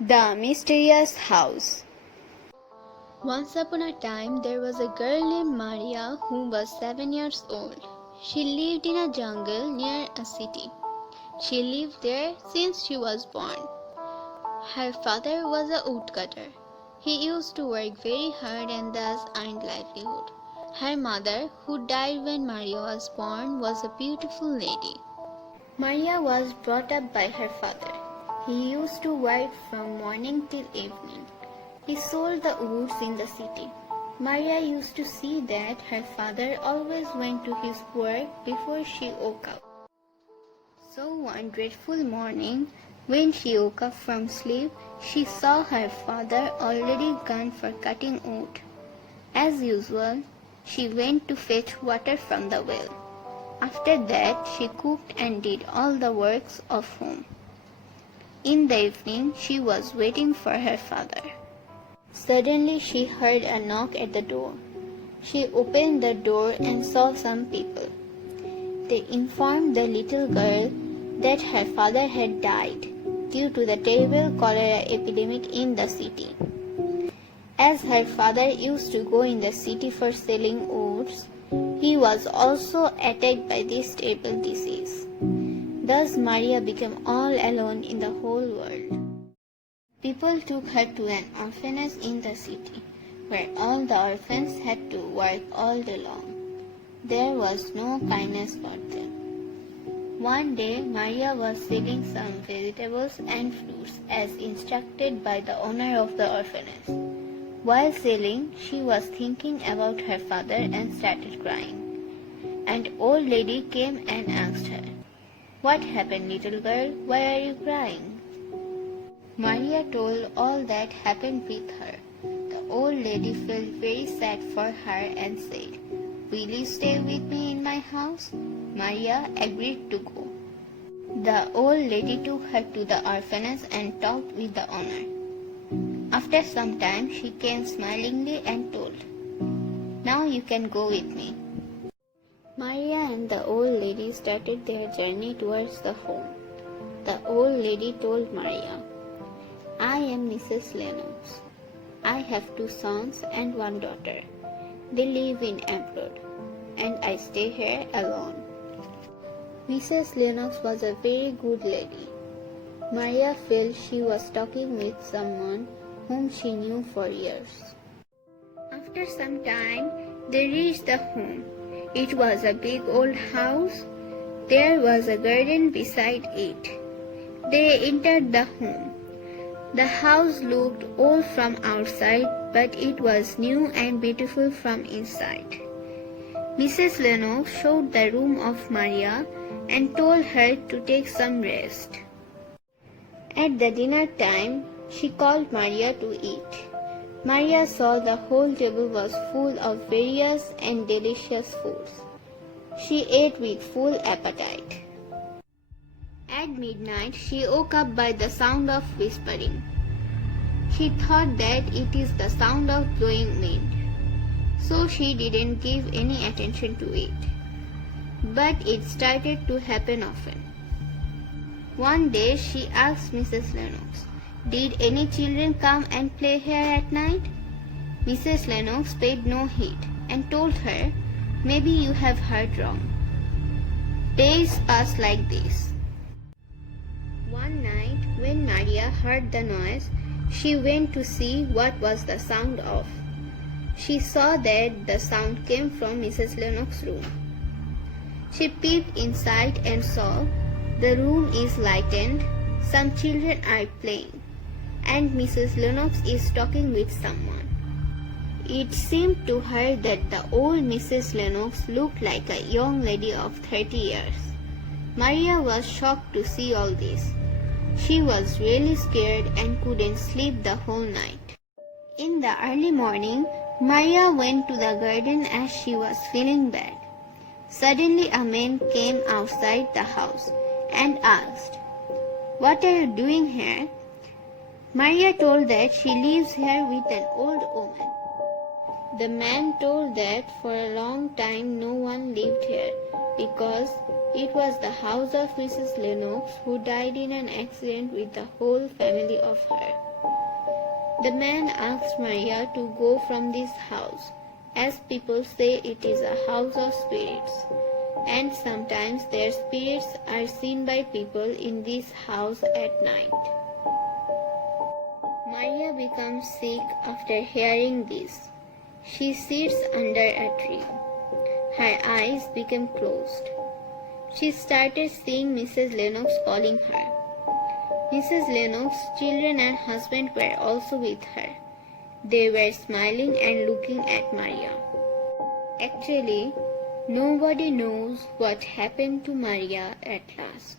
The Mysterious House. Once upon a time, there was a girl named Maria who was 7 years old. She lived in a jungle near a city. She lived there since she was born. Her father was a woodcutter. He used to work very hard and thus earned livelihood. Her mother, who died when Maria was born, was a beautiful lady. Maria was brought up by her father. He used to work from morning till evening. He sold the woods in the city. Maria used to see that her father always went to his work before she woke up. So one dreadful morning, when she woke up from sleep, she saw her father already gone for cutting wood. As usual, she went to fetch water from the well. After that, she cooked and did all the works of home. In the evening, she was waiting for her father. Suddenly, she heard a knock at the door. She opened the door and saw some people. They informed the little girl that her father had died due to the terrible cholera epidemic in the city. As her father used to go in the city for selling woods, he was also attacked by this terrible disease. Thus Maria became all alone in the whole world. People took her to an orphanage in the city, where all the orphans had to work all day long. There was no kindness for them. One day, Maria was selling some vegetables and fruits as instructed by the owner of the orphanage. While selling, she was thinking about her father and started crying. An old lady came and asked her, "What happened, little girl? Why are you crying?" Maria told all that happened with her. The old lady felt very sad for her and said, "Will you stay with me in my house?" Maria agreed to go. The old lady took her to the orphanage and talked with the owner. After some time, she came smilingly and told, "Now you can go with me." Maria and the old lady started their journey towards the home. The old lady told Maria, "I am Mrs. Lennox. I have 2 sons and 1 daughter. They live in abroad, and I stay here alone." Mrs. Lennox was a very good lady. Maria felt she was talking with someone whom she knew for years. After some time, they reached the home. It was a big old house. There was a garden beside it. They entered the home. The house looked old from outside, but it was new and beautiful from inside. Mrs. Lennox showed the room of Maria and told her to take some rest. At the dinner time, she called Maria to eat. Maria saw the whole table was full of various and delicious foods. She ate with full appetite. At midnight, she woke up by the sound of whispering. She thought that it is the sound of blowing wind, so she didn't give any attention to it. But it started to happen often. One day she asked Mrs. Lennox, "Did any children come and play here at night?" Mrs. Lennox paid no heed and told her, "Maybe you have heard wrong." Days passed like this. One night, when Maria heard the noise, she went to see what was the sound of. She saw that the sound came from Mrs. Lennox's room. She peeped inside and saw the room is lightened, some children are playing, and Mrs. Lennox is talking with someone. It seemed to her that the old Mrs. Lennox looked like a young lady of 30 years. Maria was shocked to see all this. She was really scared and couldn't sleep the whole night. In the early morning, Maria went to the garden as she was feeling bad. Suddenly a man came outside the house and asked, "What are you doing here?" Maria told that she lives here with an old woman. The man told that for a long time no one lived here because It was the house of Mrs. Lennox, who died in an accident with the whole family of her. The man asked Maria to go from this house, as people say it is a house of spirits, and sometimes their spirits are seen by people in this house at night. Maria becomes sick after hearing this. She sits under a tree. Her eyes became closed. She started seeing Mrs. Lennox calling her. Mrs. Lennox's children and husband were also with her. They were smiling and looking at Maria. Actually, nobody knows what happened to Maria at last.